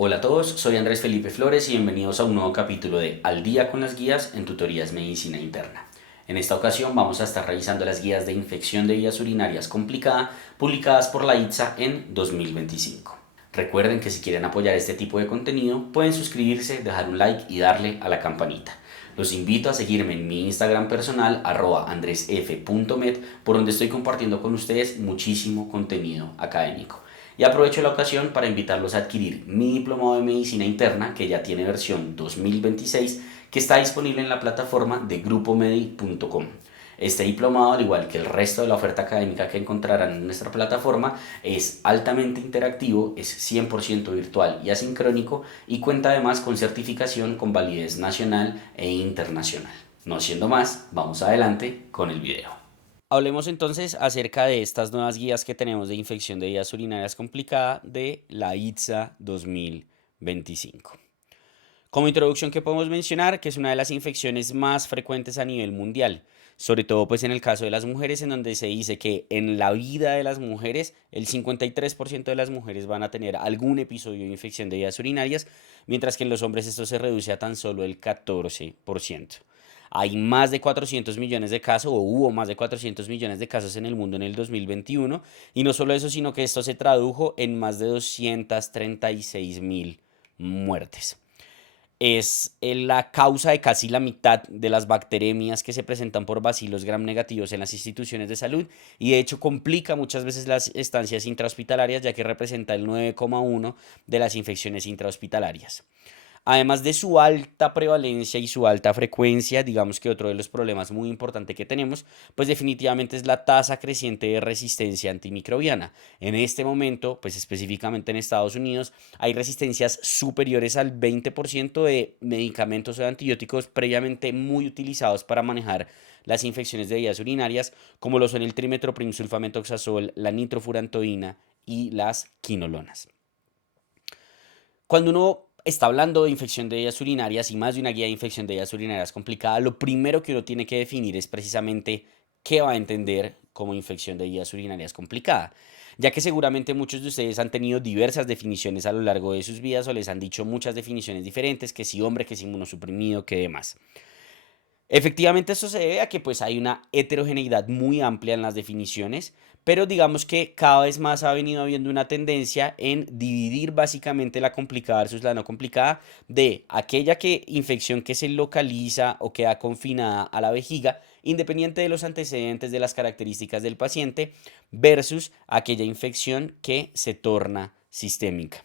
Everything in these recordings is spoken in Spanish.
Hola a todos, soy Andrés Felipe Flores y bienvenidos a un nuevo capítulo de Al día con las guías en tutorías medicina interna. En esta ocasión vamos a estar revisando las guías de infección de vías urinarias complicada publicadas por la ITSA en 2025. Recuerden que si quieren apoyar este tipo de contenido pueden suscribirse, dejar un like y darle a la campanita. Los invito a seguirme en mi Instagram personal @andresf.med, por donde estoy compartiendo con ustedes muchísimo contenido académico. Y aprovecho la ocasión para invitarlos a adquirir mi diplomado de medicina interna, que ya tiene versión 2026, que está disponible en la plataforma de grupomedi.com. Este diplomado, al igual que el resto de la oferta académica que encontrarán en nuestra plataforma, es altamente interactivo, es 100% virtual y asincrónico y cuenta además con certificación con validez nacional e internacional. No siendo más, vamos adelante con el video. Hablemos entonces acerca de estas nuevas guías que tenemos de infección de vías urinarias complicada de la ITSA 2025. Como introducción que podemos mencionar que es una de las infecciones más frecuentes a nivel mundial, sobre todo pues en el caso de las mujeres, en donde se dice que en la vida de las mujeres el 53% de las mujeres van a tener algún episodio de infección de vías urinarias, mientras que en los hombres esto se reduce a tan solo el 14%. Hay más de 400 millones de casos, o hubo más de 400 millones de casos en el mundo en el 2021, y no solo eso, sino que esto se tradujo en más de 236 mil muertes. Es la causa de casi la mitad de las bacteremias que se presentan por bacilos gram negativos en las instituciones de salud, y de hecho complica muchas veces las estancias intrahospitalarias, ya que representa el 9,1% de las infecciones intrahospitalarias. Además de su alta prevalencia y su alta frecuencia, digamos que otro de los problemas muy importantes que tenemos, pues definitivamente es la tasa creciente de resistencia antimicrobiana. En este momento, pues específicamente en Estados Unidos, hay resistencias superiores al 20% de medicamentos o de antibióticos previamente muy utilizados para manejar las infecciones de vías urinarias, como lo son el trimetoprim sulfamethoxazol, la nitrofurantoína y las quinolonas. Cuando uno está hablando de infección de vías urinarias y más de una guía de infección de vías urinarias complicada, lo primero que uno tiene que definir es precisamente qué va a entender como infección de vías urinarias complicada, ya que seguramente muchos de ustedes han tenido diversas definiciones a lo largo de sus vidas o les han dicho muchas definiciones diferentes, que si hombre, que si inmunosuprimido, que demás. Efectivamente, esto se debe a que pues hay una heterogeneidad muy amplia en las definiciones, pero digamos que cada vez más ha venido habiendo una tendencia en dividir básicamente la complicada versus la no complicada, de aquella infección que se localiza o queda confinada a la vejiga, independiente de los antecedentes de las características del paciente, versus aquella infección que se torna sistémica.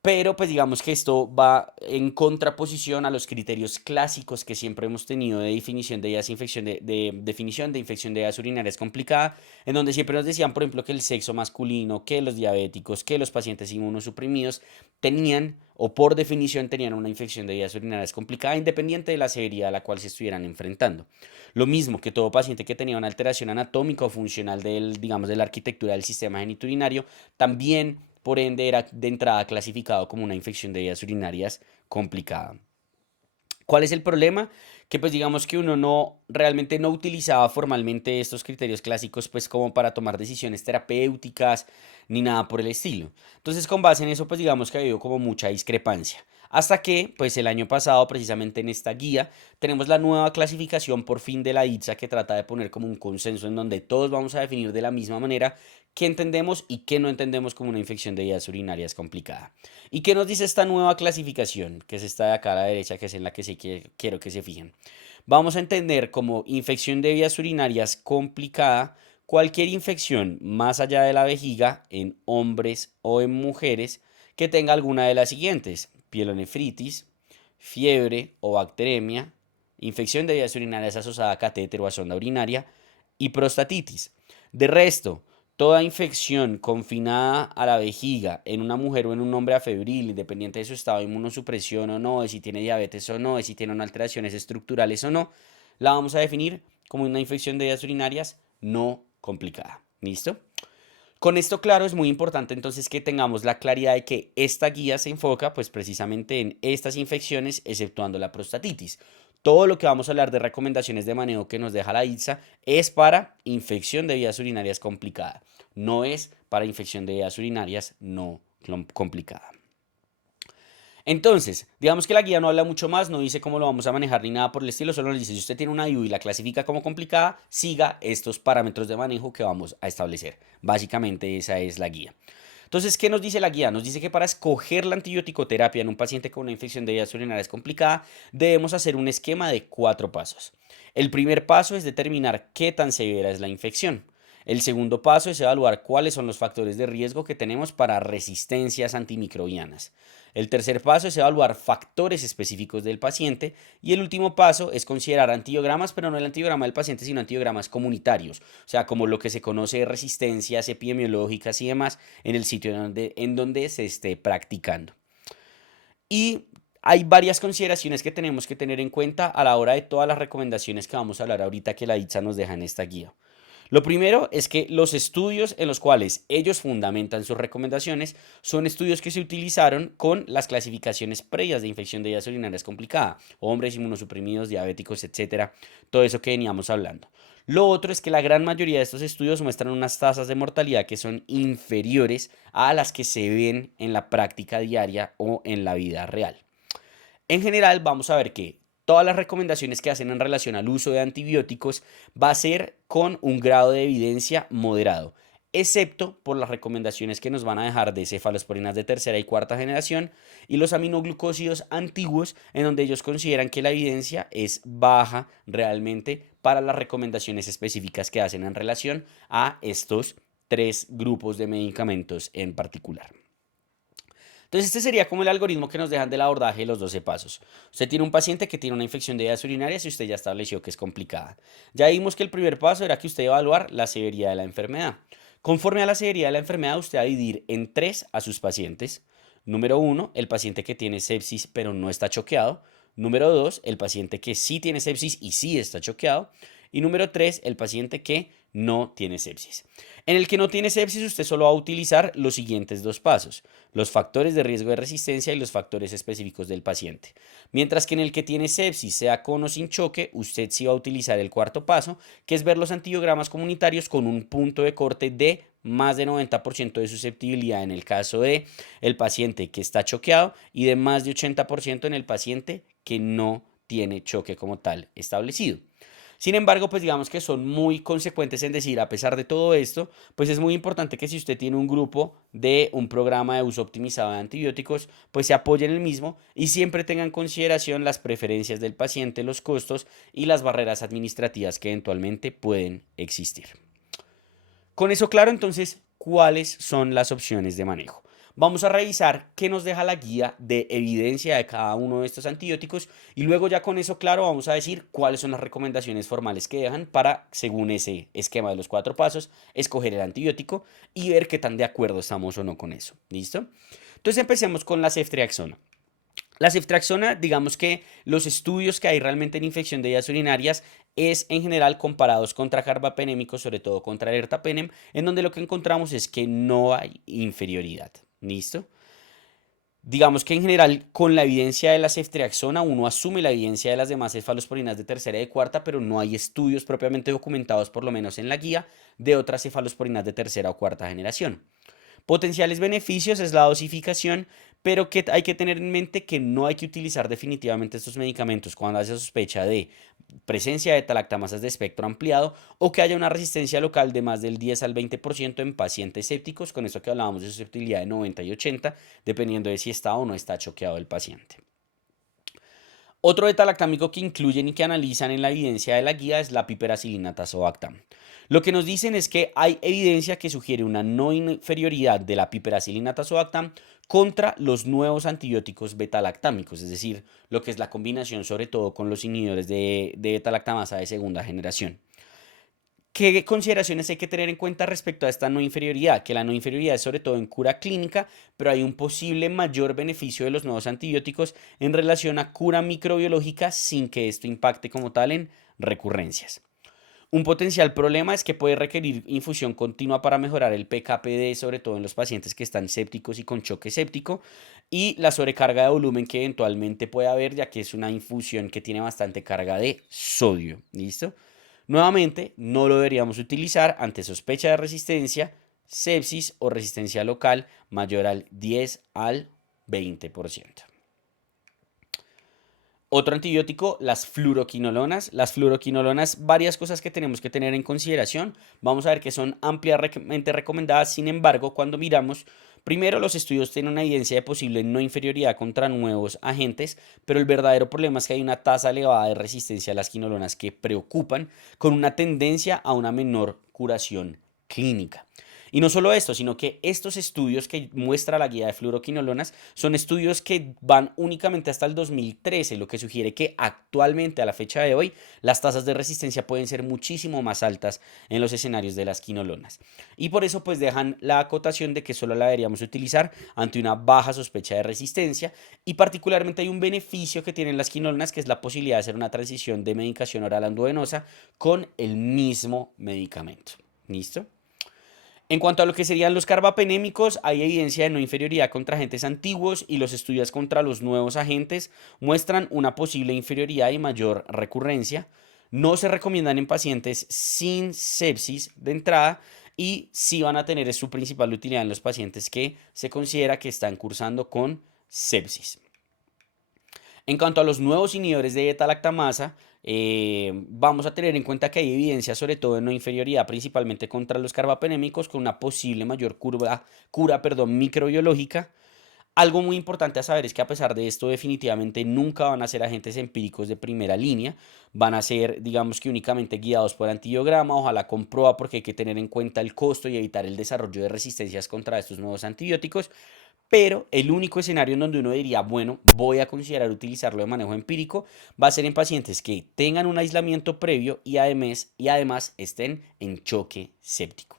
Pero pues digamos que esto va en contraposición a los criterios clásicos que siempre hemos tenido de definición de vías infección de definición de infección de vías urinarias complicada, en donde siempre nos decían, por ejemplo, que el sexo masculino, que los diabéticos, que los pacientes inmunosuprimidos tenían o por definición tenían una infección de vías urinarias complicada, independiente de la severidad a la cual se estuvieran enfrentando. Lo mismo que todo paciente que tenía una alteración anatómica o funcional digamos, de la arquitectura del sistema geniturinario, también por ende era de entrada clasificado como una infección de vías urinarias complicada. ¿Cuál es el problema? Que pues digamos que uno realmente no utilizaba formalmente estos criterios clásicos pues como para tomar decisiones terapéuticas ni nada por el estilo. Entonces con base en eso pues digamos que ha habido como mucha discrepancia. Hasta que pues el año pasado precisamente en esta guía tenemos la nueva clasificación por fin de la ITSA, que trata de poner como un consenso en donde todos vamos a definir de la misma manera qué entendemos y qué no entendemos como una infección de vías urinarias complicada. ¿Y qué nos dice esta nueva clasificación, que es esta de acá a la derecha, que es en la que quiero que se fijen? Vamos a entender como infección de vías urinarias complicada cualquier infección más allá de la vejiga en hombres o en mujeres que tenga alguna de las siguientes: pielonefritis, fiebre o bacteremia, infección de vías urinarias asociada a catéter o a sonda urinaria y prostatitis. De resto, toda infección confinada a la vejiga en una mujer o en un hombre afebril, independiente de su estado de inmunosupresión o no, de si tiene diabetes o no, de si tiene unas alteraciones estructurales o no, la vamos a definir como una infección de vías urinarias no complicada. ¿Listo? Con esto claro, es muy importante entonces que tengamos la claridad de que esta guía se enfoca pues precisamente en estas infecciones, exceptuando la prostatitis. Todo lo que vamos a hablar de recomendaciones de manejo que nos deja la ITSA es para infección de vías urinarias complicada, no es para infección de vías urinarias no complicada. Entonces, digamos que la guía no habla mucho más, no dice cómo lo vamos a manejar ni nada por el estilo, solo nos dice si usted tiene una IU y la clasifica como complicada, siga estos parámetros de manejo que vamos a establecer. Básicamente esa es la guía. Entonces, ¿qué nos dice la guía? Nos dice que para escoger la antibiótico-terapia en un paciente con una infección de vías urinarias complicada, debemos hacer un esquema de 4 pasos. El primer paso es determinar qué tan severa es la infección. El segundo paso es evaluar cuáles son los factores de riesgo que tenemos para resistencias antimicrobianas. El tercer paso es evaluar factores específicos del paciente y el último paso es considerar antibiogramas, pero no el antibiograma del paciente, sino antibiogramas comunitarios, o sea, como lo que se conoce de resistencias epidemiológicas y demás en el sitio en donde se esté practicando. Y hay varias consideraciones que tenemos que tener en cuenta a la hora de todas las recomendaciones que vamos a hablar ahorita que la ITSA nos deja en esta guía. Lo primero es que los estudios en los cuales ellos fundamentan sus recomendaciones son estudios que se utilizaron con las clasificaciones previas de infección de vías urinarias complicada, hombres inmunosuprimidos, diabéticos, etcétera, todo eso que veníamos hablando. Lo otro es que la gran mayoría de estos estudios muestran unas tasas de mortalidad que son inferiores a las que se ven en la práctica diaria o en la vida real. En general, vamos a ver que todas las recomendaciones que hacen en relación al uso de antibióticos va a ser con un grado de evidencia moderado, excepto por las recomendaciones que nos van a dejar de cefalosporinas de tercera y cuarta generación y los aminoglucósidos antiguos, en donde ellos consideran que la evidencia es baja realmente para las recomendaciones específicas que hacen en relación a estos 3 grupos de medicamentos en particular. Entonces este sería como el algoritmo que nos dejan del abordaje de los 12 pasos. Usted tiene un paciente que tiene una infección de vías urinarias y usted ya estableció que es complicada. Ya vimos que el primer paso era que usted iba a evaluar la severidad de la enfermedad. Conforme a la severidad de la enfermedad, usted va a dividir en 3 a sus pacientes. Número 1, el paciente que tiene sepsis pero no está choqueado. Número 2, el paciente que sí tiene sepsis y sí está choqueado. Y número 3, el paciente que no tiene sepsis. En el que no tiene sepsis, usted solo va a utilizar los siguientes 2 pasos: los factores de riesgo de resistencia y los factores específicos del paciente. Mientras que en el que tiene sepsis, sea con o sin choque, usted sí va a utilizar el cuarto paso, que es ver los antibiogramas comunitarios con un punto de corte de más de 90% de susceptibilidad en el caso de el paciente que está choqueado y de más de 80% en el paciente que no tiene choque como tal establecido. Sin embargo, pues digamos que son muy consecuentes en decir, a pesar de todo esto, pues es muy importante que si usted tiene un grupo de un programa de uso optimizado de antibióticos, pues se apoye en el mismo y siempre tenga en consideración las preferencias del paciente, los costos y las barreras administrativas que eventualmente pueden existir. Con eso claro, entonces, ¿cuáles son las opciones de manejo? Vamos a revisar qué nos deja la guía de evidencia de cada uno de estos antibióticos y luego ya con eso claro vamos a decir cuáles son las recomendaciones formales que dejan para, según ese esquema de los 4 pasos, escoger el antibiótico y ver qué tan de acuerdo estamos o no con eso. ¿Listo? Entonces empecemos con la ceftriaxona. La ceftriaxona, digamos que los estudios que hay realmente en infección de vías urinarias es en general comparados contra carbapenémicos, sobre todo contra el ertapenem, en donde lo que encontramos es que no hay inferioridad. ¿Listo? Digamos que en general con la evidencia de la ceftriaxona uno asume la evidencia de las demás cefalosporinas de tercera y de cuarta, pero no hay estudios propiamente documentados, por lo menos en la guía, de otras cefalosporinas de tercera o cuarta generación. Potenciales beneficios es la dosificación, pero que hay que tener en mente que no hay que utilizar definitivamente estos medicamentos cuando haya sospecha de presencia de talactamasas de espectro ampliado o que haya una resistencia local de más del 10 al 20% en pacientes sépticos, con eso que hablábamos de susceptibilidad de 90 y 80, dependiendo de si está o no está choqueado el paciente. Otro beta-lactámico que incluyen y que analizan en la evidencia de la guía es la piperacilina tazobactam. Lo que nos dicen es que hay evidencia que sugiere una no inferioridad de la piperacilina tazobactam contra los nuevos antibióticos beta-lactámicos, es decir, lo que es la combinación sobre todo con los inhibidores de beta-lactamasa de segunda generación. ¿Qué consideraciones hay que tener en cuenta respecto a esta no inferioridad? Que la no inferioridad es sobre todo en cura clínica, pero hay un posible mayor beneficio de los nuevos antibióticos en relación a cura microbiológica sin que esto impacte como tal en recurrencias. Un potencial problema es que puede requerir infusión continua para mejorar el PKPD, sobre todo en los pacientes que están sépticos y con choque séptico, y la sobrecarga de volumen que eventualmente puede haber, ya que es una infusión que tiene bastante carga de sodio. ¿Listo? Nuevamente, no lo deberíamos utilizar ante sospecha de resistencia, sepsis o resistencia local mayor al 10 al 20%. Otro antibiótico, las fluoroquinolonas. Las fluoroquinolonas, varias cosas que tenemos que tener en consideración. Vamos a ver que son ampliamente recomendadas. Sin embargo, cuando miramos, primero los estudios tienen una evidencia de posible no inferioridad contra nuevos agentes, pero el verdadero problema es que hay una tasa elevada de resistencia a las quinolonas que preocupan, con una tendencia a una menor curación clínica. Y no solo esto, sino que estos estudios que muestra la guía de fluoroquinolonas son estudios que van únicamente hasta el 2013, lo que sugiere que actualmente, a la fecha de hoy, las tasas de resistencia pueden ser muchísimo más altas en los escenarios de las quinolonas. Y por eso pues dejan la acotación de que solo la deberíamos utilizar ante una baja sospecha de resistencia, y particularmente hay un beneficio que tienen las quinolonas, que es la posibilidad de hacer una transición de medicación oral endovenosa con el mismo medicamento. ¿Listo? En cuanto a lo que serían los carbapenémicos, hay evidencia de no inferioridad contra agentes antiguos, y los estudios contra los nuevos agentes muestran una posible inferioridad y mayor recurrencia. No se recomiendan en pacientes sin sepsis de entrada, y sí van a tener su principal utilidad en los pacientes que se considera que están cursando con sepsis. En cuanto a los nuevos inhibidores de beta-lactamasa, vamos a tener en cuenta que hay evidencia sobre todo de no inferioridad principalmente contra los carbapenémicos, con una posible mayor cura microbiológica. Algo muy importante a saber es que, a pesar de esto, definitivamente nunca van a ser agentes empíricos de primera línea. Van a ser, digamos que, únicamente guiados por antibiograma, ojalá con prueba, porque hay que tener en cuenta el costo y evitar el desarrollo de resistencias contra estos nuevos antibióticos. Pero el único escenario en donde uno diría, bueno, voy a considerar utilizarlo de manejo empírico, va a ser en pacientes que tengan un aislamiento previo y además estén en choque séptico.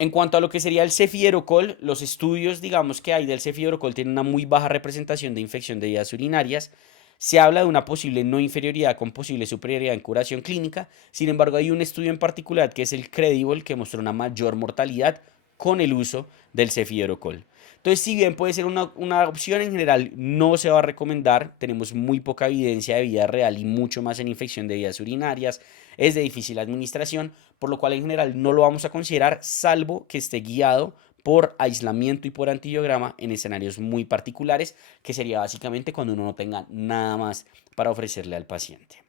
En cuanto a lo que sería el cefidorocol, los estudios, digamos, que hay del cefidorocol tienen una muy baja representación de infección de vías urinarias. Se habla de una posible no inferioridad con posible superioridad en curación clínica. Sin embargo, hay un estudio en particular, que es el Credible, que mostró una mayor mortalidad con el uso del cefidorocol. Entonces, si bien puede ser una opción, en general no se va a recomendar. Tenemos muy poca evidencia de vida real y mucho más en infección de vías urinarias. Es de difícil administración, por lo cual en general no lo vamos a considerar, salvo que esté guiado por aislamiento y por antibiograma en escenarios muy particulares, que sería básicamente cuando uno no tenga nada más para ofrecerle al paciente.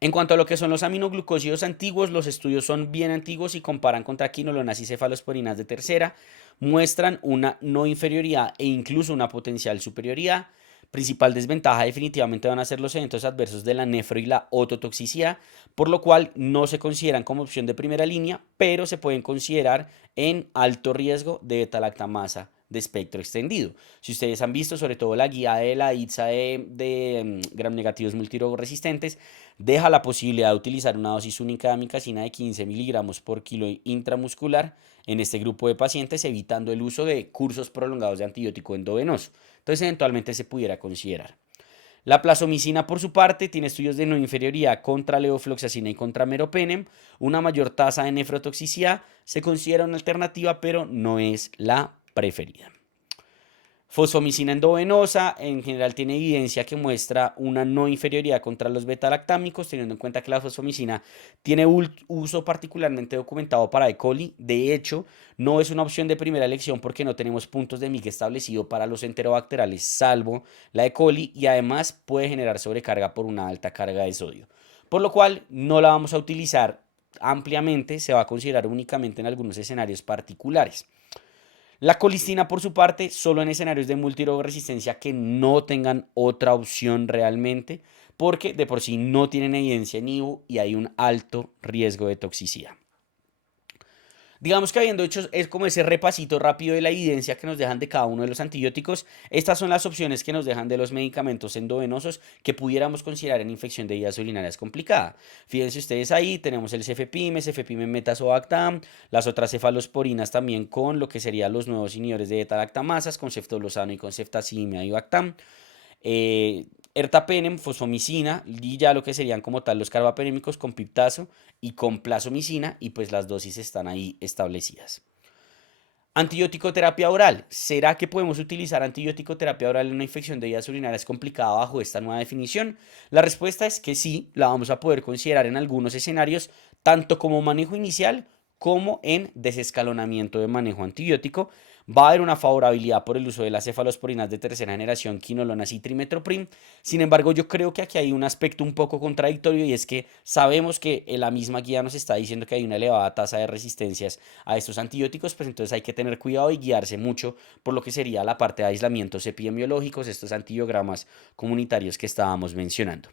En cuanto a lo que son los aminoglucósidos antiguos, los estudios son bien antiguos y comparan contra quinolonas y cefalosporinas de tercera, muestran una no inferioridad e incluso una potencial superioridad. Principal desventaja definitivamente van a ser los eventos adversos de la nefro y la ototoxicidad, por lo cual no se consideran como opción de primera línea, pero se pueden considerar en alto riesgo de beta-lactamasa de espectro extendido. Si ustedes han visto, sobre todo la guía de la ITSA de gram negativos multiresistentes, deja la posibilidad de utilizar una dosis única de amikacina de 15 miligramos por kilo intramuscular en este grupo de pacientes, evitando el uso de cursos prolongados de antibiótico endovenoso. Entonces, eventualmente se pudiera considerar. La plasomicina, por su parte, tiene estudios de no inferioridad contra levofloxacina y contra meropenem. Una mayor tasa de nefrotoxicidad, se considera una alternativa, pero no es la preferida. Fosfomicina endovenosa, en general tiene evidencia que muestra una no inferioridad contra los beta-lactámicos, teniendo en cuenta que la fosfomicina tiene uso particularmente documentado para E. coli. De hecho, no es una opción de primera elección porque no tenemos puntos de MIC establecido para los enterobacterales, salvo la E. coli, y además puede generar sobrecarga por una alta carga de sodio. Por lo cual no la vamos a utilizar ampliamente, se va a considerar únicamente en algunos escenarios particulares. La colistina, por su parte, solo en escenarios de multiresistencia que no tengan otra opción realmente, porque de por sí no tienen evidencia en IBU y hay un alto riesgo de toxicidad. Digamos que, habiendo hecho es como ese repasito rápido de la evidencia que nos dejan de cada uno de los antibióticos, estas son las opciones que nos dejan de los medicamentos endovenosos que pudiéramos considerar en infección de vías urinarias complicada. Fíjense ustedes ahí, tenemos el cefepime metazoactam, las otras cefalosporinas también, con lo que serían los nuevos inhibidores de beta-lactamasas, con ceftolozano y con ceftazimia y bactam. Ertapenem, fosfomicina, y ya lo que serían como tal los carbapenémicos con piptazo y con plasomicina, y pues las dosis están ahí establecidas. Antibiótico terapia oral. ¿Será que podemos utilizar antibiótico terapia oral en una infección de vías urinarias complicada bajo esta nueva definición? La respuesta es que sí, la vamos a poder considerar en algunos escenarios, tanto como manejo inicial como en desescalonamiento de manejo antibiótico. va a haber una favorabilidad por el uso de las cefalosporinas de tercera generación, quinolonas y trimestoprim. Sin embargo, yo creo que aquí hay un aspecto un poco contradictorio y es que sabemos que la misma guía nos está diciendo que hay una elevada tasa de resistencias a estos antibióticos, pues entonces hay que tener cuidado y guiarse mucho por lo que sería la parte de aislamientos epidemiológicos, estos antibiogramas comunitarios que estábamos mencionando.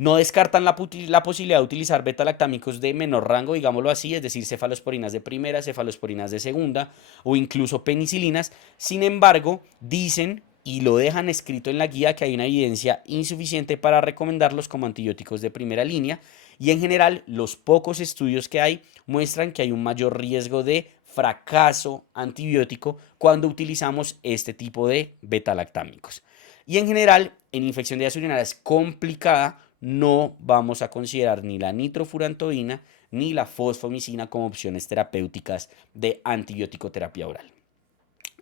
No descartan la posibilidad de utilizar beta-lactámicos de menor rango, digámoslo así, es decir, cefalosporinas de primera, cefalosporinas de segunda o incluso penicilinas. Sin embargo, dicen y lo dejan escrito en la guía que hay una evidencia insuficiente para recomendarlos como antibióticos de primera línea y en general los pocos estudios que hay muestran que hay un mayor riesgo de fracaso antibiótico cuando utilizamos este tipo de beta-lactámicos. Y en general, en infección de vías urinarias complicada, no vamos a considerar ni la nitrofurantoína ni la fosfomicina como opciones terapéuticas de antibiótico terapia oral.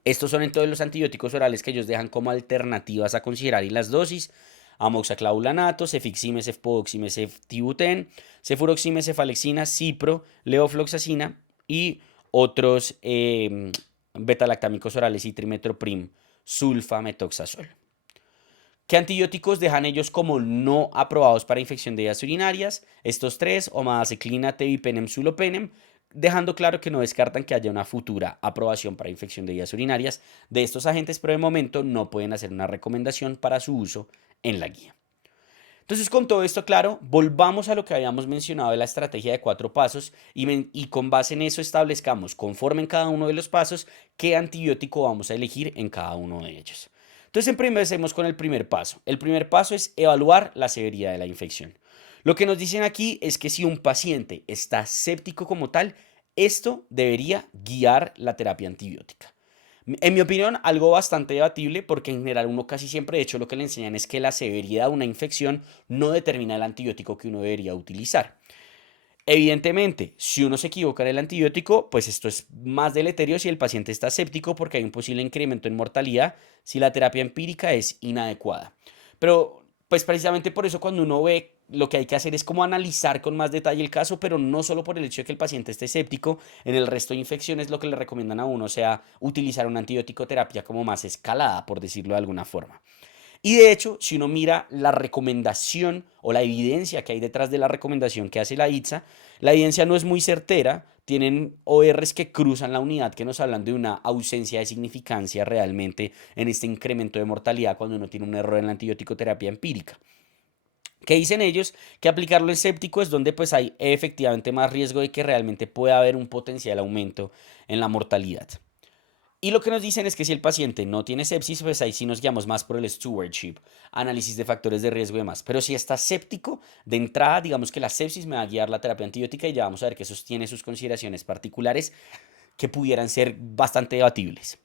Estos son entonces los antibióticos orales que ellos dejan como alternativas a considerar y las dosis: amoxiclavulanato, cefixime, cefpodoxime, ceftibuten, cefuroxime, cefalexina, cipro, levofloxacina y otros beta-lactámicos orales y trimetoprim, sulfametoxazol. ¿Qué antibióticos dejan ellos como no aprobados para infección de vías urinarias? Estos tres: omadacyclina, tebipenem, sulopenem, dejando claro que no descartan que haya una futura aprobación para infección de vías urinarias de estos agentes, pero de momento no pueden hacer una recomendación para su uso en la guía. Entonces, con todo esto claro, volvamos a lo que habíamos mencionado de la estrategia de 4 pasos y con base en eso establezcamos, conforme en cada uno de los pasos, qué antibiótico vamos a elegir en cada uno de ellos. Entonces, empecemos con el primer paso. El primer paso es evaluar la severidad de la infección. Lo que nos dicen aquí es que si un paciente está séptico como tal, esto debería guiar la terapia antibiótica. En mi opinión, algo bastante debatible porque en general uno casi siempre, de hecho, lo que le enseñan es que la severidad de una infección no determina el antibiótico que uno debería utilizar. Evidentemente, si uno se equivoca en el antibiótico, pues esto es más deleterio si el paciente está séptico porque hay un posible incremento en mortalidad si la terapia empírica es inadecuada. Pero, pues precisamente por eso cuando uno ve, lo que hay que hacer es como analizar con más detalle el caso, pero no solo por el hecho de que el paciente esté séptico, en el resto de infecciones lo que le recomiendan a uno sea utilizar una antibiótico terapia como más escalada, por decirlo de alguna forma. Y de hecho, si uno mira la recomendación o la evidencia que hay detrás de la recomendación que hace la ITSA, la evidencia no es muy certera. Tienen ORs que cruzan la unidad que nos hablan de una ausencia de significancia realmente en este incremento de mortalidad cuando uno tiene un error en la antibiótico terapia empírica. ¿Qué dicen ellos? Que aplicarlo en séptico es donde pues hay efectivamente más riesgo de que realmente pueda haber un potencial aumento en la mortalidad. Y lo que nos dicen es que si el paciente no tiene sepsis, pues ahí sí nos guiamos más por el stewardship, análisis de factores de riesgo y demás. Pero si está séptico, de entrada, digamos que la sepsis me va a guiar la terapia antibiótica y ya vamos a ver que eso tiene sus consideraciones particulares que pudieran ser bastante debatibles.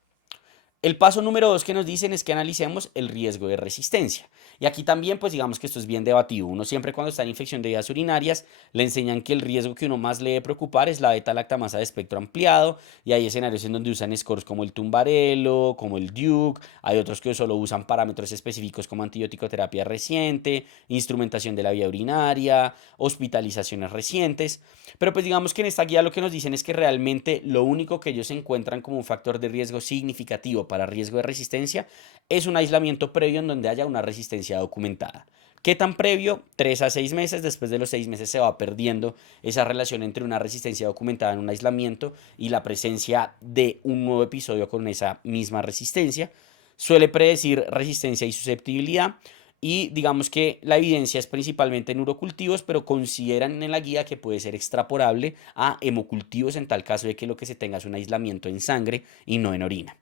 El paso número 2 que nos dicen es que analicemos el riesgo de resistencia. Y aquí también, pues digamos que esto es bien debatido. Uno siempre cuando está en infección de vías urinarias le enseñan que el riesgo que uno más le debe preocupar es la beta-lactamasa de espectro ampliado. Y hay escenarios en donde usan scores como el Tumbarello, como el Duke. Hay otros que solo usan parámetros específicos como antibiótico terapia reciente, instrumentación de la vía urinaria, hospitalizaciones recientes. Pero pues digamos que en esta guía lo que nos dicen es que realmente lo único que ellos encuentran como un factor de riesgo significativo para riesgo de resistencia es un aislamiento previo en donde haya una resistencia documentada. ¿Qué tan previo? 3 a 6 meses. Después de los 6 meses se va perdiendo esa relación entre una resistencia documentada en un aislamiento y la presencia de un nuevo episodio con esa misma resistencia. Suele predecir resistencia y susceptibilidad. Y digamos que la evidencia es principalmente en urocultivos, pero consideran en la guía que puede ser extrapolable a hemocultivos en tal caso de que lo que se tenga es un aislamiento en sangre y no en orina.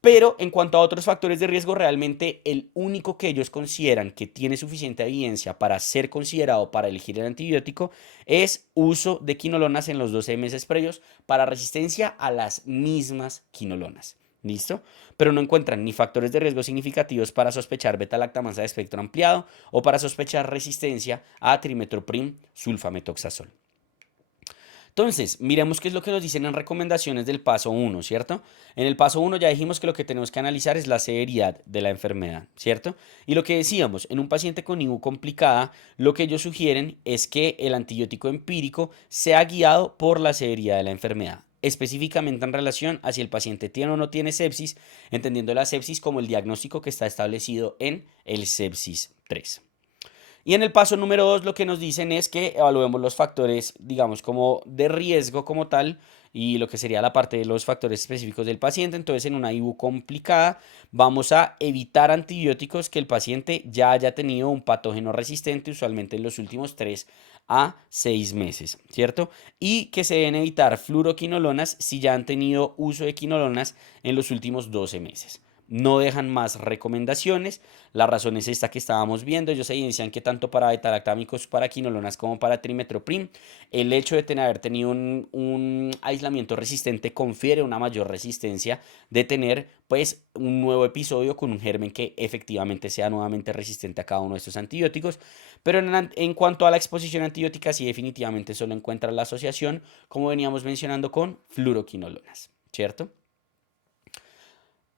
Pero en cuanto a otros factores de riesgo, realmente el único que ellos consideran que tiene suficiente evidencia para ser considerado para elegir el antibiótico es uso de quinolonas en los 12 meses previos para resistencia a las mismas quinolonas. ¿Listo? Pero no encuentran ni factores de riesgo significativos para sospechar beta-lactamasa de espectro ampliado o para sospechar resistencia a trimetoprim sulfametoxazol. Entonces, miremos qué es lo que nos dicen en recomendaciones del paso 1, ¿cierto? En el paso 1 ya dijimos que lo que tenemos que analizar es la severidad de la enfermedad, ¿cierto? Y lo que decíamos, en un paciente con IBU complicada, lo que ellos sugieren es que el antibiótico empírico sea guiado por la severidad de la enfermedad. específicamente en relación a si el paciente tiene o no tiene sepsis, entendiendo la sepsis como el diagnóstico que está establecido en el sepsis 3. Y en el paso número 2 lo que nos dicen es que evaluemos los factores, digamos, como de riesgo como tal y lo que sería la parte de los factores específicos del paciente. Entonces, en una IBU complicada, vamos a evitar antibióticos que el paciente ya haya tenido un patógeno resistente, usualmente en los últimos 3 a 6 meses, ¿cierto? Y que se deben evitar fluoroquinolonas si ya han tenido uso de quinolonas en los últimos 12 meses. No dejan más recomendaciones. La razón es esta que estábamos viendo. Ellos evidencian que tanto para beta-lactámicos, para quinolonas como para trimethoprim, el hecho de haber tenido un aislamiento resistente confiere una mayor resistencia de tener pues un nuevo episodio con un germen que efectivamente sea nuevamente resistente a cada uno de estos antibióticos. Pero en cuanto a la exposición antibiótica, sí definitivamente solo encuentra la asociación, como veníamos mencionando, con fluoroquinolonas, ¿cierto?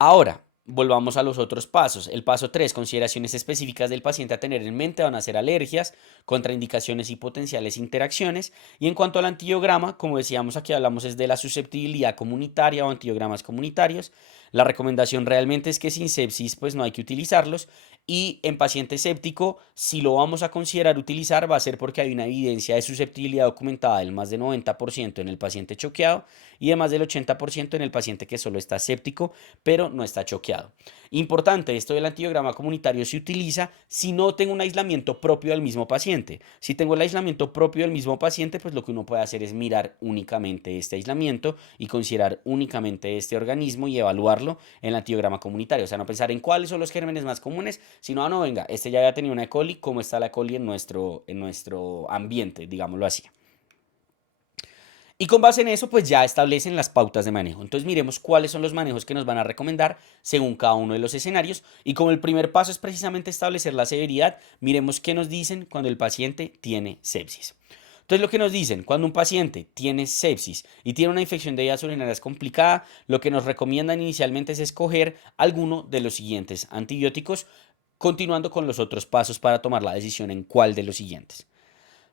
Ahora, volvamos a los otros pasos. El paso 3, consideraciones específicas del paciente a tener en mente, van a ser alergias, contraindicaciones y potenciales interacciones. Y en cuanto al antibiograma, como decíamos aquí, hablamos es de la susceptibilidad comunitaria o antibiogramas comunitarios. La recomendación realmente es que sin sepsis pues no hay que utilizarlos. Y en paciente séptico, si lo vamos a considerar utilizar, va a ser porque hay una evidencia de susceptibilidad documentada del más de 90% en el paciente choqueado y de más del 80% en el paciente que solo está séptico, pero no está choqueado. Importante, esto del antibiograma comunitario se utiliza si no tengo un aislamiento propio del mismo paciente. Si tengo el aislamiento propio del mismo paciente, pues lo que uno puede hacer es mirar únicamente este aislamiento y considerar únicamente este organismo y evaluarlo en el antibiograma comunitario. O sea, no pensar en cuáles son los gérmenes más comunes, sino, no, venga, este ya había tenido una E. coli, ¿cómo está la E. coli en nuestro ambiente, digámoslo así? Y con base en eso, pues ya establecen las pautas de manejo. Entonces miremos cuáles son los manejos que nos van a recomendar según cada uno de los escenarios. Y como el primer paso es precisamente establecer la severidad, miremos qué nos dicen cuando el paciente tiene sepsis. Entonces lo que nos dicen, cuando un paciente tiene sepsis y tiene una infección de vías urinarias complicada, lo que nos recomiendan inicialmente es escoger alguno de los siguientes antibióticos, continuando con los otros pasos para tomar la decisión en cuál de los siguientes.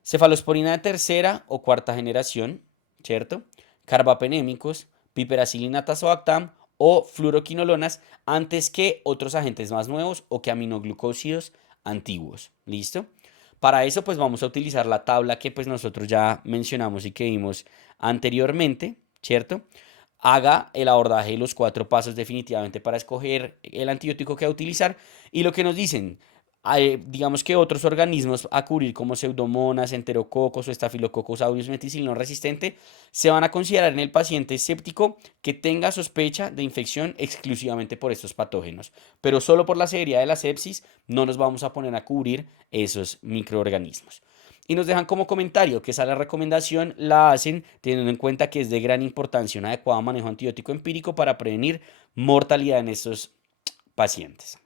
Cefalosporina de tercera o cuarta generación, ¿cierto? Carbapenémicos, piperacilina tazobactam o fluoroquinolonas antes que otros agentes más nuevos o que aminoglucósidos antiguos. ¿Listo? Para eso pues vamos a utilizar la tabla que pues nosotros ya mencionamos y que vimos anteriormente, ¿cierto? Haga el abordaje de los 4 pasos definitivamente para escoger el antibiótico que va a utilizar y lo que nos dicen, digamos que otros organismos a cubrir como pseudomonas, enterococos o estafilococcus aureus meticilino resistente se van a considerar en el paciente séptico que tenga sospecha de infección exclusivamente por estos patógenos, pero solo por la severidad de la sepsis no nos vamos a poner a cubrir esos microorganismos. Y nos dejan como comentario que esa la recomendación la hacen teniendo en cuenta que es de gran importancia un adecuado manejo antibiótico empírico para prevenir mortalidad en estos pacientes.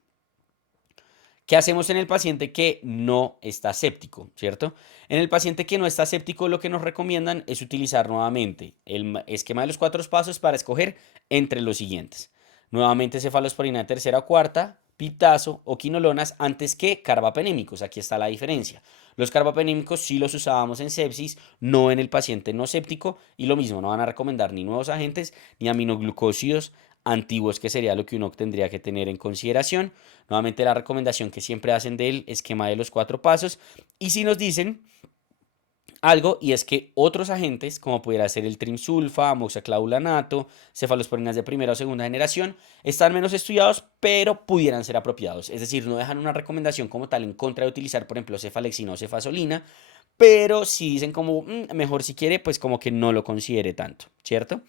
¿Qué hacemos en el paciente que no está séptico, cierto? En el paciente que no está séptico lo que nos recomiendan es utilizar nuevamente el esquema de los 4 pasos para escoger entre los siguientes. Nuevamente cefalosporina de tercera o cuarta, piptazo o quinolonas antes que carbapenémicos. Aquí está la diferencia. Los carbapenémicos sí los usábamos en sepsis, no en el paciente no séptico y lo mismo, no van a recomendar ni nuevos agentes ni aminoglucósidos antiguos, que sería lo que uno tendría que tener en consideración. Nuevamente la recomendación que siempre hacen del esquema de los 4 pasos. Y si nos dicen algo, y es que otros agentes, como pudiera ser el trimsulfa, amoxiclaulanato, cefalosporinas de primera o segunda generación, están menos estudiados, pero pudieran ser apropiados. Es decir, no dejan una recomendación como tal en contra de utilizar, por ejemplo, cefalexina o cefazolina, pero si dicen como, mejor si quiere, pues como que no lo considere tanto, ¿cierto?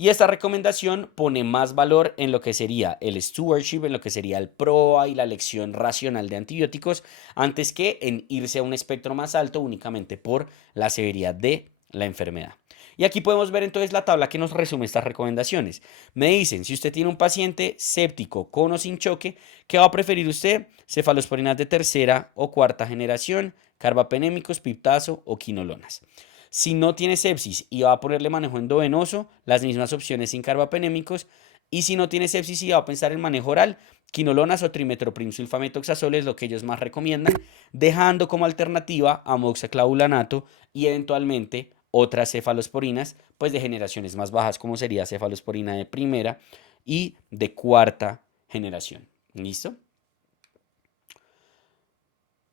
Y esta recomendación pone más valor en lo que sería el stewardship, en lo que sería el PROA y la elección racional de antibióticos, antes que en irse a un espectro más alto únicamente por la severidad de la enfermedad. Y aquí podemos ver entonces la tabla que nos resume estas recomendaciones. Me dicen, si usted tiene un paciente séptico con o sin choque, ¿qué va a preferir usted? Cefalosporinas de tercera o cuarta generación, carbapenémicos, piptazo o quinolonas. Si no tiene sepsis y va a ponerle manejo endovenoso, las mismas opciones sin carbapenémicos. Y si no tiene sepsis y va a pensar en manejo oral, quinolonas o trimethoprim sulfametoxazole es lo que ellos más recomiendan, dejando como alternativa amoxiclaulanato y eventualmente otras cefalosporinas pues de generaciones más bajas, como sería cefalosporina de primera y de cuarta generación. ¿Listo?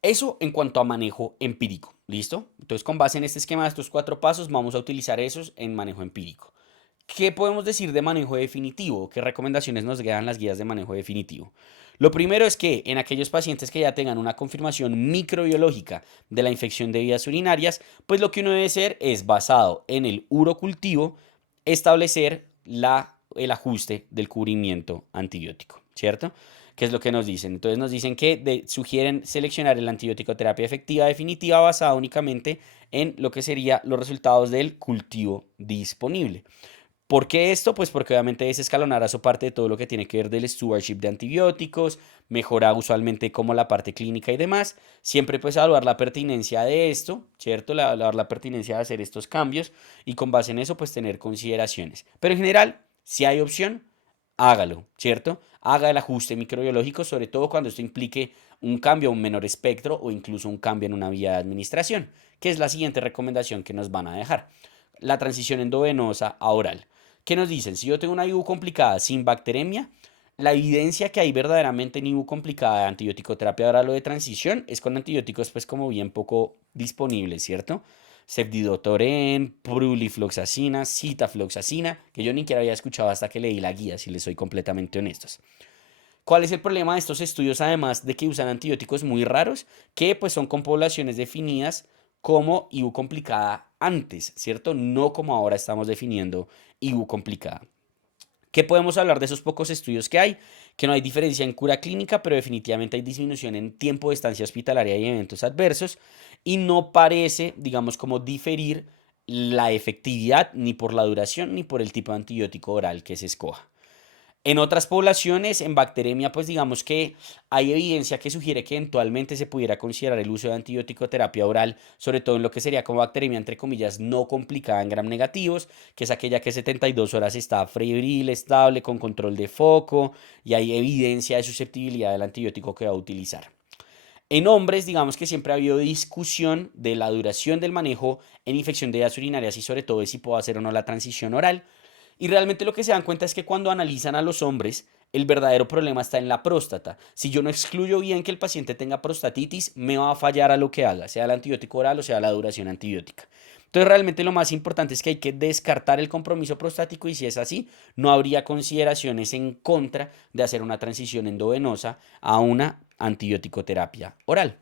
Eso en cuanto a manejo empírico, ¿listo? Entonces, con base en este esquema de estos 4 pasos, vamos a utilizar esos en manejo empírico. ¿Qué podemos decir de manejo definitivo? ¿Qué recomendaciones nos dan las guías de manejo definitivo? Lo primero es que en aquellos pacientes que ya tengan una confirmación microbiológica de la infección de vías urinarias, pues lo que uno debe hacer es, basado en el urocultivo, establecer el ajuste del cubrimiento antibiótico, ¿cierto? ¿Qué es lo que nos dicen? Entonces nos dicen que sugieren seleccionar el antibiótico terapia efectiva definitiva basada únicamente en lo que serían los resultados del cultivo disponible. ¿Por qué esto? Pues porque obviamente desescalonar su parte de todo lo que tiene que ver del stewardship de antibióticos, mejora usualmente como la parte clínica y demás. Siempre pues evaluar la pertinencia de esto, ¿cierto? Evaluar la pertinencia de hacer estos cambios y con base en eso pues tener consideraciones. Pero en general, si hay opción, hágalo, ¿cierto? Haga el ajuste microbiológico, sobre todo cuando esto implique un cambio a un menor espectro o incluso un cambio en una vía de administración, que es la siguiente recomendación que nos van a dejar. La transición endovenosa a oral. ¿Qué nos dicen? Si yo tengo una IBU complicada sin bacteremia, la evidencia que hay verdaderamente en IBU complicada de antibiótico terapia oral o de transición es con antibióticos pues como bien poco disponibles, ¿cierto? Cefdidotoren, prulifloxacina, citafloxacina, que yo ni siquiera había escuchado hasta que leí la guía, si les soy completamente honestos. ¿Cuál es el problema de estos estudios, además de que usan antibióticos muy raros, que pues son con poblaciones definidas como IBU complicada antes, ¿cierto? No como ahora estamos definiendo IBU complicada. ¿Qué podemos hablar de esos pocos estudios que hay? Que no hay diferencia en cura clínica, pero definitivamente hay disminución en tiempo de estancia hospitalaria y eventos adversos, y no parece, digamos, como diferir la efectividad ni por la duración ni por el tipo de antibiótico oral que se escoja. En otras poblaciones, en bacteremia, pues digamos que hay evidencia que sugiere que eventualmente se pudiera considerar el uso de antibiótico terapia oral, sobre todo en lo que sería como bacteremia, entre comillas, no complicada en gram negativos, que es aquella que 72 horas está febril, estable, con control de foco, y hay evidencia de susceptibilidad del antibiótico que va a utilizar. En hombres, digamos que siempre ha habido discusión de la duración del manejo en infección de vías urinarias y sobre todo de si puedo hacer o no la transición oral. Y realmente lo que se dan cuenta es que cuando analizan a los hombres, el verdadero problema está en la próstata. Si yo no excluyo bien que el paciente tenga prostatitis, me va a fallar a lo que haga, sea el antibiótico oral o sea la duración antibiótica. Entonces realmente lo más importante es que hay que descartar el compromiso prostático y si es así, no habría consideraciones en contra de hacer una transición endovenosa a una antibiótico terapia oral.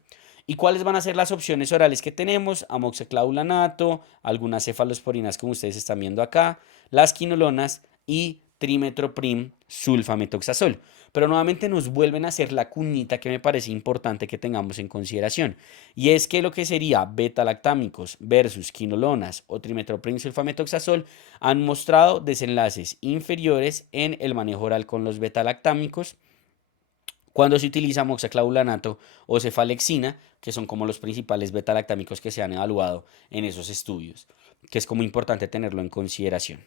¿Y cuáles van a ser las opciones orales que tenemos? Amoxiclaulanato, algunas cefalosporinas como ustedes están viendo acá, las quinolonas y trimetoprim sulfametoxazol. Pero nuevamente nos vuelven a hacer la cuñita que me parece importante que tengamos en consideración. Y es que lo que sería beta-lactámicos versus quinolonas o trimetoprim sulfametoxazol han mostrado desenlaces inferiores en el manejo oral con los beta-lactámicos cuando se utiliza moxaclaulanato o cefalexina, que son como los principales beta-lactámicos que se han evaluado en esos estudios, que es como importante tenerlo en consideración.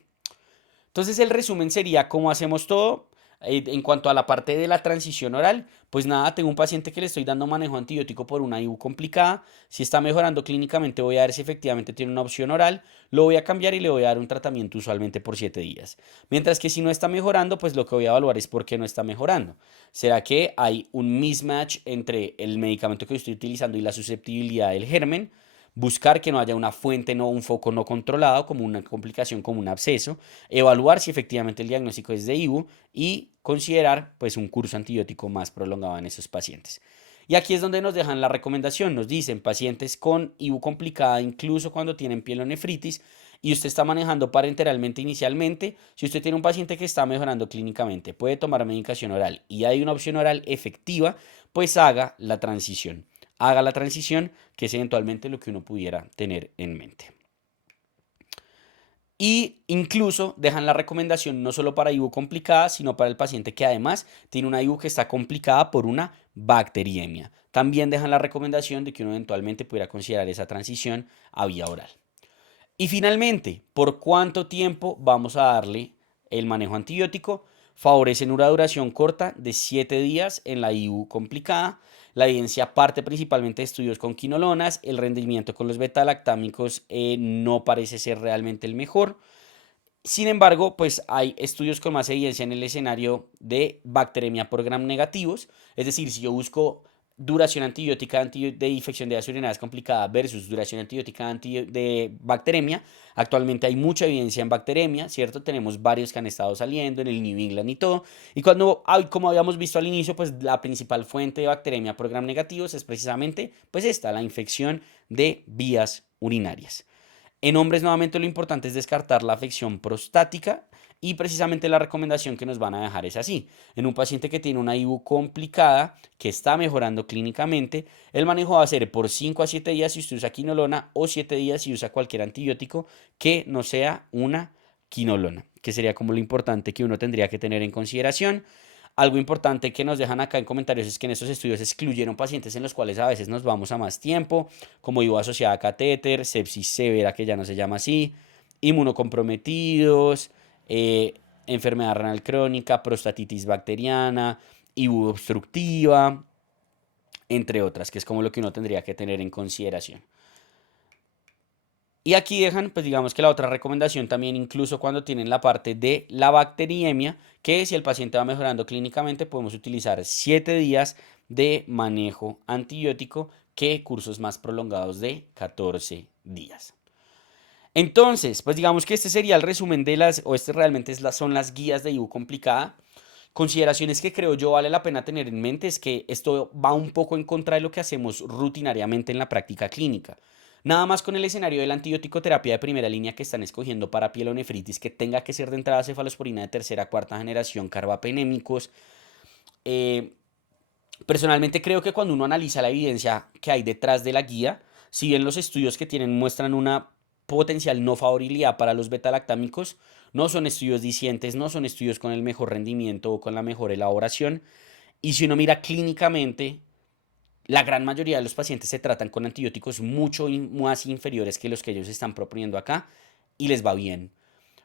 Entonces el resumen sería cómo hacemos todo. En cuanto a la parte de la transición oral, pues nada, tengo un paciente que le estoy dando manejo antibiótico por una IBU complicada. Si está mejorando clínicamente, voy a ver si efectivamente tiene una opción oral. Lo voy a cambiar y le voy a dar un tratamiento usualmente por 7 días. Mientras que si no está mejorando, pues lo que voy a evaluar es por qué no está mejorando. ¿Será que hay un mismatch entre el medicamento que estoy utilizando y la susceptibilidad del germen? Buscar que no haya una fuente, no un foco no controlado, como una complicación, como un absceso, evaluar si efectivamente el diagnóstico es de IBU y considerar pues un curso antibiótico más prolongado en esos pacientes. Y aquí es donde nos dejan la recomendación, nos dicen pacientes con IBU complicada, incluso cuando tienen pielonefritis, y usted está manejando parenteralmente inicialmente, si usted tiene un paciente que está mejorando clínicamente, puede tomar medicación oral y hay una opción oral efectiva, pues haga la transición, que es eventualmente lo que uno pudiera tener en mente. Y incluso dejan la recomendación no solo para IBU complicada, sino para el paciente que además tiene una IBU que está complicada por una bacteriemia. También dejan la recomendación de que uno eventualmente pudiera considerar esa transición a vía oral. Y finalmente, ¿por cuánto tiempo vamos a darle el manejo antibiótico? Favorecen una duración corta de 7 días en la IU complicada. La evidencia parte principalmente de estudios con quinolonas. El rendimiento con los beta-lactámicos no parece ser realmente el mejor. Sin embargo, pues hay estudios con más evidencia en el escenario de bacteremia por gram negativos. Es decir, si yo busco duración antibiótica de infección de vías urinarias complicada versus duración antibiótica de bacteremia, actualmente hay mucha evidencia en bacteremia, ¿cierto? Tenemos varios que han estado saliendo en el New England y todo. Y como habíamos visto al inicio, pues la principal fuente de bacteremia por gram negativos es precisamente, pues esta, la infección de vías urinarias. En hombres, nuevamente, lo importante es descartar la afección prostática y precisamente la recomendación que nos van a dejar es así. En un paciente que tiene una IBU complicada, que está mejorando clínicamente, el manejo va a ser por 5 a 7 días si usted usa quinolona o 7 días si usa cualquier antibiótico que no sea una quinolona, que sería como lo importante que uno tendría que tener en consideración. Algo importante que nos dejan acá en comentarios es que en estos estudios excluyeron pacientes en los cuales a veces nos vamos a más tiempo, como IVA asociada a catéter, sepsis severa, que ya no se llama así, inmunocomprometidos, eh, enfermedad renal crónica, prostatitis bacteriana, IVA obstructiva, entre otras, que es como lo que uno tendría que tener en consideración. Y aquí dejan, pues digamos que la otra recomendación también, incluso cuando tienen la parte de la bacteriemia, que si el paciente va mejorando clínicamente, podemos utilizar 7 días de manejo antibiótico que cursos más prolongados de 14 días. Entonces, pues digamos que este sería el resumen de este realmente son las guías de IBU complicada. Consideraciones que creo yo vale la pena tener en mente es que esto va un poco en contra de lo que hacemos rutinariamente en la práctica clínica. Nada más con el escenario de la antibiótico-terapia de primera línea que están escogiendo para pielonefritis que tenga que ser de entrada cefalosporina de tercera, cuarta generación, carbapenémicos. Eh, Personalmente creo que cuando uno analiza la evidencia que hay detrás de la guía, si bien los estudios que tienen muestran una potencial no favorabilidad para los betalactámicos, no son estudios dicientes, no son estudios con el mejor rendimiento o con la mejor elaboración. Y si uno mira clínicamente, la gran mayoría de los pacientes se tratan con antibióticos mucho más inferiores que los que ellos están proponiendo acá y les va bien.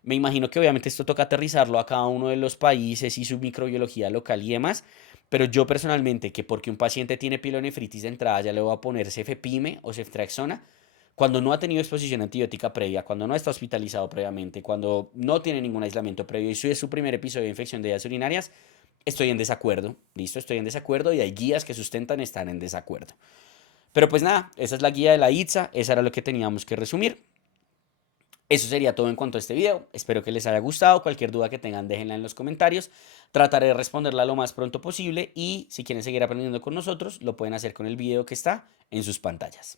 Me imagino que obviamente esto toca aterrizarlo a cada uno de los países y su microbiología local y demás, pero yo personalmente, que porque un paciente tiene pielonefritis de entrada ya le voy a poner cefepime o ceftriaxona, cuando no ha tenido exposición antibiótica previa, cuando no está hospitalizado previamente, cuando no tiene ningún aislamiento previo y es su primer episodio de infección de vías urinarias, estoy en desacuerdo, listo, estoy en desacuerdo y hay guías que sustentan estar en desacuerdo. Pero pues nada, esa es la guía de la ITSA, esa era lo que teníamos que resumir. Eso sería todo en cuanto a este video. Espero que les haya gustado. Cualquier duda que tengan, déjenla en los comentarios. Trataré de responderla lo más pronto posible y si quieren seguir aprendiendo con nosotros, lo pueden hacer con el video que está en sus pantallas.